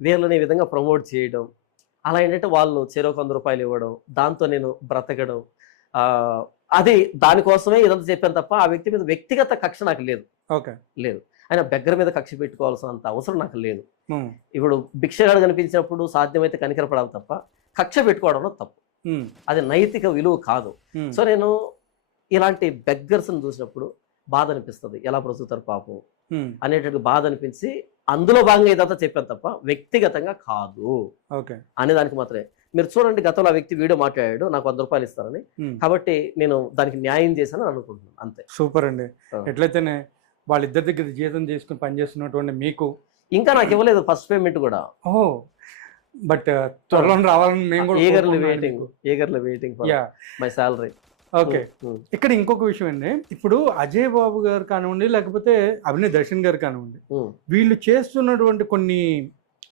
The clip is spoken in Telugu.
వీళ్ళని ఈ విధంగా ప్రమోట్ చేయడం. అలా ఏంటంటే వాళ్ళు చెరొక రూ. 100 ఇవ్వడం. దాంతో నేను బ్రతకడం. ఆహ్, అది దానికోసమే ఇదంతా చెప్పాను తప్ప, ఆ వ్యక్తి మీద వ్యక్తిగత కక్ష నాకు లేదు. ఓకే. లేదు. ఆయన బెగ్గర మీద కక్ష పెట్టుకోవాల్సినంత అవసరం నాకు లేదు. హ్మ్. ఇప్పుడు భిక్షగాడు కనిపించినప్పుడు సాధ్యమైతే కనికరపడాలి తప్ప, కక్ష పెట్టుకోవడంలో తప్పు. హ్మ్. అది నైతిక విలువ కాదు. హ్మ్. సో, నేను ఇలాంటి బెగ్గర్స్‌ని చూసినప్పుడు బాధ అనిపిస్తది. ఎలా బ్రతుకుతారు పాపం హ్మ్. అనేటట్టు బాధ అనిపించి, అందులో భాగంగా ఇదంతా చెప్పాను తప్ప, వ్యక్తిగతంగా కాదు ఓకే. అనే దానికి మాత్రమే. మీరు చూడండి, గతంలో ఆ వ్యక్తి వీడియో మాట్లాడాడు. నాకు రూ. 100 ఇస్తారని. హ్మ్. కాబట్టి నేను దానికి న్యాయం చేశానని అనుకుంటున్నాను. అంతే. సూపర్ అండి. ఆ. ఎట్లయితేనే వాళ్ళిద్దరి దగ్గర జీతం చేసుకుని పనిచేస్తున్నటువంటి మీకు ఇంకా నాకు ఇవ్వలేదు ఫస్ట్ పేమెంట్ కూడా. ఓహ్! బట్ త్వరలో రావాలని మేము కూడా ఈగర్లీ కోరుకుంటున్నాను. Waiting for yeah! My salary. Okay. ఇక్కడ ఇంకొక విషయం అండి. ఇప్పుడు అజయ్ బాబు గారు కానివ్వండి, లేకపోతే అభినయ్ దర్శన్ గారు కానివ్వండి, వీళ్ళు చేస్తున్నటువంటి కొన్ని